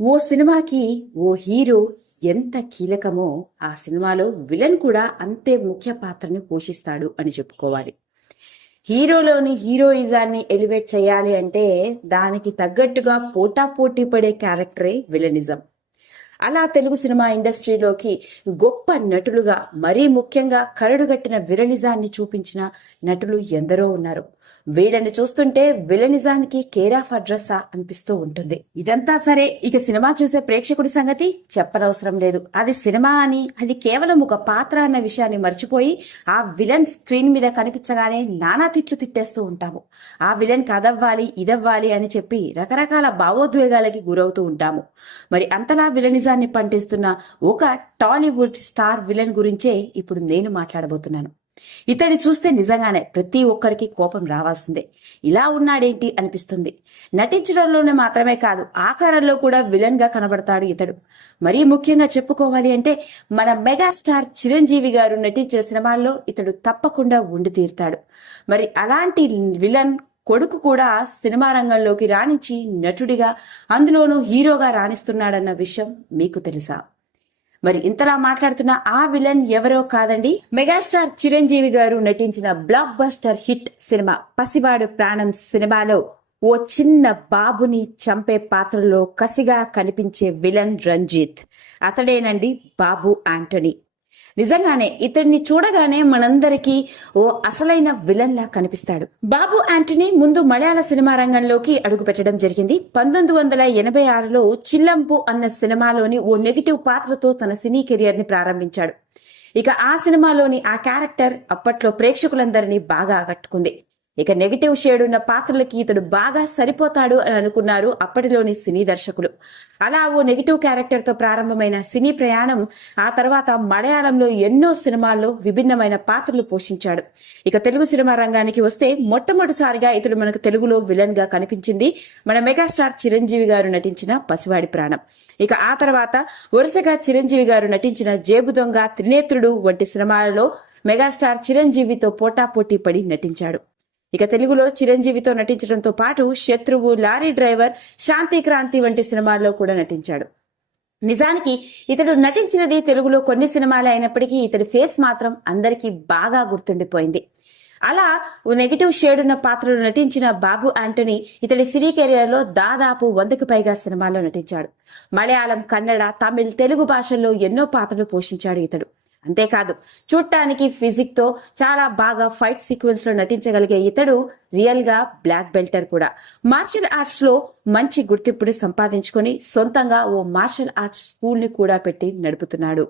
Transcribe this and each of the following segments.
ఓ సినిమాకి ఓ హీరో ఎంత కీలకమో ఆ సినిమాలో విలన్ కూడా అంతే ముఖ్య పాత్రని పోషిస్తాడు అని చెప్పుకోవాలి. హీరోలోని హీరోయిజాన్ని ఎలివేట్ చేయాలి అంటే దానికి తగ్గట్టుగా పోటాపోటీ పడే క్యారెక్టరే విలనిజం. అలా తెలుగు సినిమా ఇండస్ట్రీలోకి గొప్ప నటులుగా, మరీ ముఖ్యంగా కరడుగట్టిన విలనిజాన్ని చూపించిన నటులు ఎందరో ఉన్నారు. వీళ్ళని చూస్తుంటే విలనిజానికి కేర్ ఆఫ్ అడ్రస్సా అనిపిస్తూ ఉంటుంది. ఇదంతా సరే, ఇక సినిమా చూసే ప్రేక్షకుడి సంగతి చెప్పనవసరం లేదు. అది సినిమా అని, అది కేవలం ఒక పాత్ర అన్న విషయాన్ని మర్చిపోయి ఆ విలన్ స్క్రీన్ మీద కనిపించగానే నానా తిట్లు తిట్టేస్తూ ఉంటాము. ఆ విలన్ కదవ్వాలి, ఇదవ్వాలి అని చెప్పి రకరకాల భావోద్వేగాలకి గురవుతూ ఉంటాము. మరి అంతలా విలనిజాన్ని పండిస్తున్న ఒక టాలీవుడ్ స్టార్ విలన్ గురించే ఇప్పుడు నేను మాట్లాడబోతున్నాను. ఇతన్ని చూస్తే నిజంగానే ప్రతి ఒక్కరికి కోపం రావాల్సిందే. ఇలా ఉన్నాడేంటి అనిపిస్తుంది. నటించడంలోనే మాత్రమే కాదు, ఆకారంలో కూడా విలన్ గా కనబడతాడు ఇతడు. మరీ ముఖ్యంగా చెప్పుకోవాలి అంటే మన మెగాస్టార్ చిరంజీవి గారు నటించిన సినిమాల్లో ఇతడు తప్పకుండా ఉండి తీరుతాడు. మరి అలాంటి విలన్ కొడుకు కూడా సినిమా రంగంలోకి రాణించి నటుడిగా, అందులోనూ హీరోగా రాణిస్తున్నాడన్న విషయం మీకు తెలుసా? మరి ఇంతలా మాట్లాడుతున్న ఆ విలన్ ఎవరో కాదండి, మెగాస్టార్ చిరంజీవి గారు నటించిన బ్లాక్ బస్టర్ హిట్ సినిమా పసివాడు ప్రాణం సినిమాలో ఓ చిన్న బాబుని చంపే పాత్రలో కసిగా కనిపించే విలన్ రంజిత్. అతడేనండి బాబు యాంటనీ. నిజంగానే ఇతడిని చూడగానే మనందరికీ ఓ అసలైన విలన్ లా కనిపిస్తాడు. బాబు యాంటనీ ముందు మలయాళ సినిమా రంగంలోకి అడుగు పెట్టడం జరిగింది. 1986లో చిల్లంపు అన్న సినిమాలోని ఓ నెగిటివ్ పాత్రతో తన సినీ కెరియర్ ని ప్రారంభించాడు. ఇక ఆ సినిమాలోని ఆ క్యారెక్టర్ అప్పట్లో ప్రేక్షకులందరినీ బాగా ఆకట్టుకుంది. ఇక నెగిటివ్ షేడ్ ఉన్న పాత్రలకి ఇతడు బాగా సరిపోతాడు అని అనుకున్నారు అప్పటిలోని సినీ దర్శకులు. అలా ఓ నెగిటివ్ క్యారెక్టర్ తో ప్రారంభమైన సినీ ప్రయాణం ఆ తర్వాత మలయాళంలో ఎన్నో సినిమాల్లో విభిన్నమైన పాత్రలు పోషించాడు. ఇక తెలుగు సినిమా రంగానికి వస్తే మొట్టమొదటిసారిగా ఇతడు మనకు తెలుగులో విలన్ గా కనిపించింది మన మెగాస్టార్ చిరంజీవి గారు నటించిన పసివాడి ప్రాణం. ఇక ఆ తర్వాత వరుసగా చిరంజీవి గారు నటించిన జేబు దొంగ, త్రినేత్రుడు వంటి సినిమాలలో మెగాస్టార్ చిరంజీవితో పోటాపోటీ పడి నటించాడు. ఇక తెలుగులో చిరంజీవితో నటించడంతో పాటు శత్రువు, లారీ డ్రైవర్, శాంతి క్రాంతి వంటి సినిమాల్లో కూడా నటించాడు. నిజానికి ఇతడు నటించినది తెలుగులో కొన్ని సినిమాలే అయినప్పటికీ ఇతడి ఫేస్ మాత్రం అందరికీ బాగా గుర్తుండిపోయింది. అలా ఓ నెగిటివ్ షేడ్ ఉన్న పాత్రలు నటించిన బాబు యాంటనీ ఇతడి సినీ కెరియర్ లో దాదాపు 100కు పైగా సినిమాల్లో నటించాడు. మలయాళం, కన్నడ, తమిళ్, తెలుగు భాషల్లో ఎన్నో పాత్రలు పోషించాడు ఇతడు. అంతేకాదు, చూడటానికి ఫిజిక్ తో చాలా బాగా ఫైట్ సీక్వెన్స్ లో నటించగలిగే ఇతడు రియల్ గా బ్లాక్ బెల్టర్ కూడా. మార్షల్ ఆర్ట్స్ లో మంచి గుర్తింపుని సంపాదించుకొని సొంతంగా ఓ మార్షల్ ఆర్ట్స్ స్కూల్ ని కూడా పెట్టి నడుపుతున్నాడు.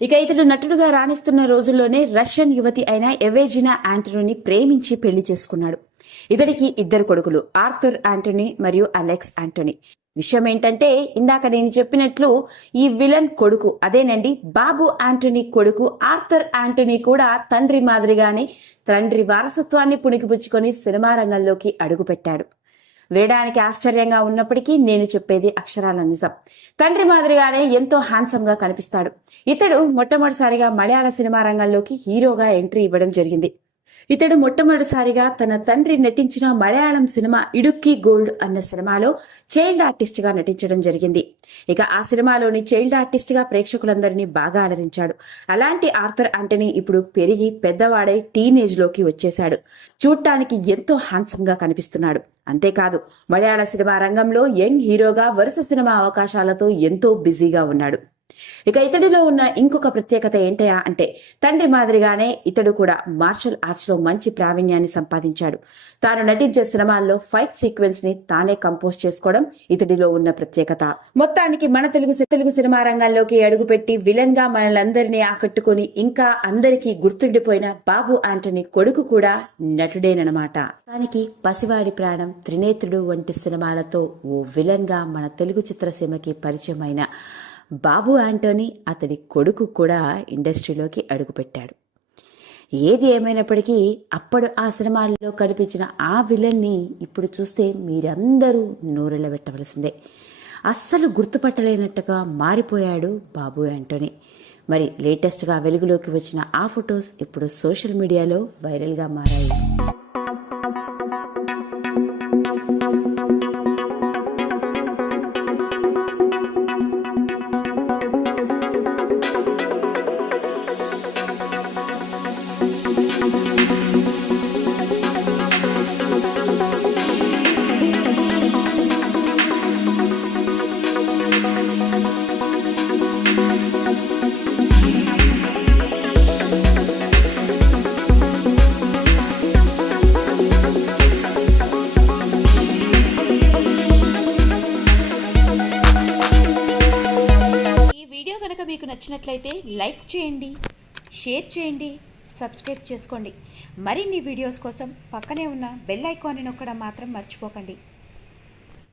ఇక ఇతడు నటుడుగా రాణిస్తున్న రోజుల్లోనే రష్యన్ యువతి అయిన ఎవెజినా యాంటనీని ప్రేమించి పెళ్లి చేసుకున్నాడు. ఇతడికి 2 కొడుకులు, ఆర్థర్ యాంటనీ మరియు అలెక్స్ యాంటనీ. విషయం ఏంటంటే, ఇందాక నేను చెప్పినట్లు ఈ విలన్ కొడుకు, అదేనండి బాబు యాంటనీ కొడుకు ఆర్థర్ యాంటనీ కూడా తండ్రి మాదిరిగానే తండ్రి వారసత్వాన్ని పుణికిపుచ్చుకొని సినిమా రంగంలోకి అడుగుపెట్టాడు. వినడానికి ఆశ్చర్యంగా ఉన్నప్పటికీ నేను చెప్పేది అక్షరాల నిజం. తండ్రి మాదిరిగానే ఎంతో హ్యాండ్సమ్ గా కనిపిస్తాడు. ఇతడు మొట్టమొదటిసారిగా మలయాళ సినిమా రంగంలోకి హీరోగా ఎంట్రీ ఇవ్వడం జరిగింది. ఇతడు మొట్టమొదటిసారిగా తన తండ్రి నటించిన మలయాళం సినిమా ఇడుక్కి గోల్డ్ అన్న సినిమాలో చైల్డ్ ఆర్టిస్ట్ గా నటించడం జరిగింది. ఇక ఆ సినిమాలోని చైల్డ్ ఆర్టిస్ట్ గా ప్రేక్షకులందరినీ బాగా అలరించాడు. అలాంటి ఆర్థర్ యాంటనీ ఇప్పుడు పెరిగి పెద్దవాడై టీనేజ్ లోకి వచ్చేశాడు. చూడటానికి ఎంతో హ్యాండ్సమ్ గా కనిపిస్తున్నాడు. అంతేకాదు, మలయాళ సినిమా రంగంలో యంగ్ హీరోగా వరుస సినిమా అవకాశాలతో ఎంతో బిజీగా ఉన్నాడు. ఇక ఇతడిలో ఉన్న ఇంకొక ప్రత్యేకత ఏంటయా అంటే, తండ్రి మాదిరిగానే ఇతడు కూడా మార్షల్ ఆర్ట్స్ లో మంచి ప్రావీణ్యాన్ని సంపాదించాడు. తాను నటించే సినిమాల్లో ఫైట్ సీక్వెన్స్ ని తానే కంపోజ్ చేసుకోవడం ఇతడిలో ఉన్న ప్రత్యేకత. మొత్తానికి మన తెలుగు సినిమా రంగంలోకి అడుగుపెట్టి విలన్ గా మనలందరినీ ఆకట్టుకుని ఇంకా అందరికీ గుర్తుండిపోయిన బాబు యాంటనీ కొడుకు కూడా నటుడేనమాట. దానికి పసివాడి ప్రాణం, త్రినేత్రుడు వంటి సినిమాలతో ఓ విలన్ గా మన తెలుగు చిత్రసీమకి పరిచయమైన బాబు యాంటనీ, అతడి కొడుకు కూడా ఇండస్ట్రీలోకి అడుగుపెట్టాడు. ఏది ఏమైనప్పటికీ అప్పుడు ఆ సినిమాల్లో కనిపించిన ఆ విలన్ని ఇప్పుడు చూస్తే మీరందరూ నోరెళ్ళబెట్టవలసిందే. అస్సలు గుర్తుపట్టలేనట్టుగా మారిపోయాడు బాబు యాంటనీ. మరి లేటెస్ట్గా వెలుగులోకి వచ్చిన ఆ ఫొటోస్ ఇప్పుడు సోషల్ మీడియాలో వైరల్గా మారాయి. నచ్చినట్లయితే లైక్ చేయండి, షేర్ చేయండి, సబ్స్క్రైబ్ చేసుకోండి. మరిన్ని వీడియోస్ కోసం పక్కనే ఉన్న బెల్ ఐకాన్ని నొక్కడం మాత్రం మర్చిపోకండి.